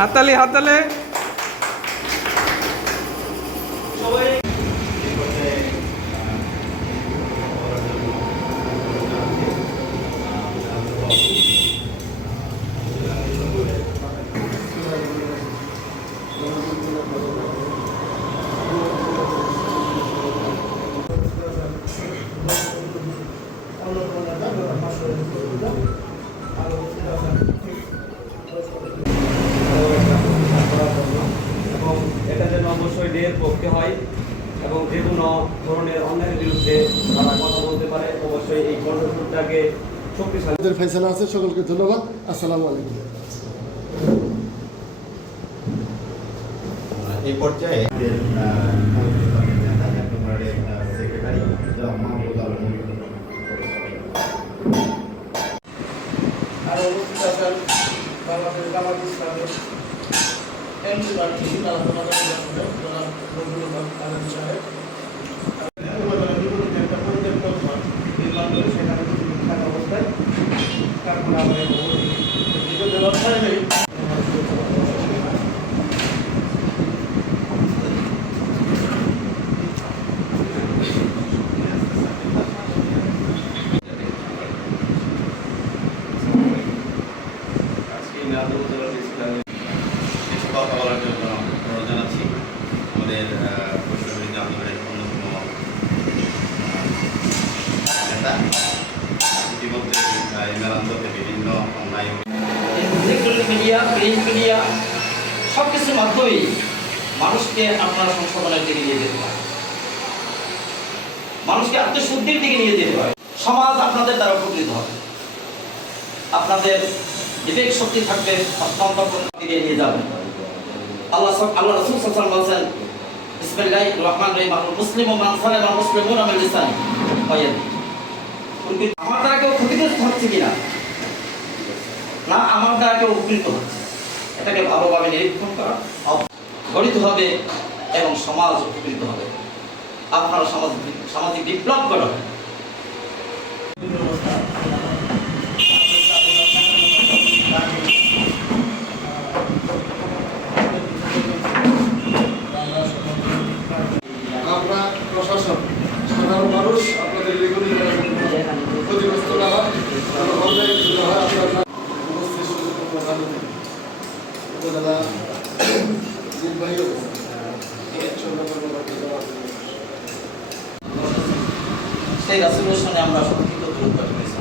হাততালি হাততালি। এবং এটা যেন অবশ্যই ডের পক্ষে হয় এবং যে কোনো ধরনের অন্যায়ের বিরুদ্ধে তারা কথা বলতে পারে, অবশ্যই এই কণ্ঠস্বরটাকে শক্তিশালী। ফয়সালা আছে, সকলকে ধন্যবাদ। আসসালামু আলাইকুম। এই পর্যায়ে সেক্রেটারি মাহমুদ আলম আরও উপস্থিত আছেন বাংলাদেশ জামাত ইসলামের এমপি প্রার্থী আলোচনা করতে যাচ্ছেন জনাব নজরুল হক আলম সাহেব। কিছু কথা বলার জন্য অনুরোধ জানাচ্ছি। আমাদের পশ্চিমবঙ্গ আন্দোলনের অন্যতম নেতা, ইতিমধ্যে মেলান্তকে বিভিন্ন অন্যায় ইলেকট্রনিক মিডিয়া, প্রিন্ট মিডিয়া সব কিছুর মাধ্যমেই মানুষকে আপনারা সংশোধনের দিকে নিয়ে যেতে পারেন, মানুষকে আত্মশুদ্ধির দিকে নিয়ে যেতে পারেন। সমাজ আপনাদের দ্বারা উপকৃত হবে, আপনাদের বিবেক শক্তি থাকবে, অত্যন্ত দিকে নিয়ে যাবেন। আল্লাহ রাসূল সাল্লাল্লাহু আলাইহি ওয়াসাল্লাম বলেন, বিসমিল্লাহির রহমানির রহিম, আল মুসলিমু মান সালামা আল মুসলিমুনা মিন লিসানি ওয়া ইয়াদি। আমার দ্বারা কেউ ক্ষতিগ্রস্ত হচ্ছে কিনা, না আমার দ্বারা কেউ উপকৃত হচ্ছে, এটাকে ভালোভাবে নিরীক্ষণ করা গঠিত হবে এবং সমাজ উপকৃত হবে। আপনারা সামাজিক বিপ্লব করা হবে। আমরা প্রশাসন, সাধারণ মানুষ আপনাদের লেগুলি ক্ষতিগ্রস্ত না হয়, অন্যায় কিছু না হয়, আপনার উপস্থিত সুযোগ প্রধান উপজেলা নির্বাহী সেই রাসূলের সঙ্গে আমরা সংক্ষিপ্ত দূরত্ব রেখেছি।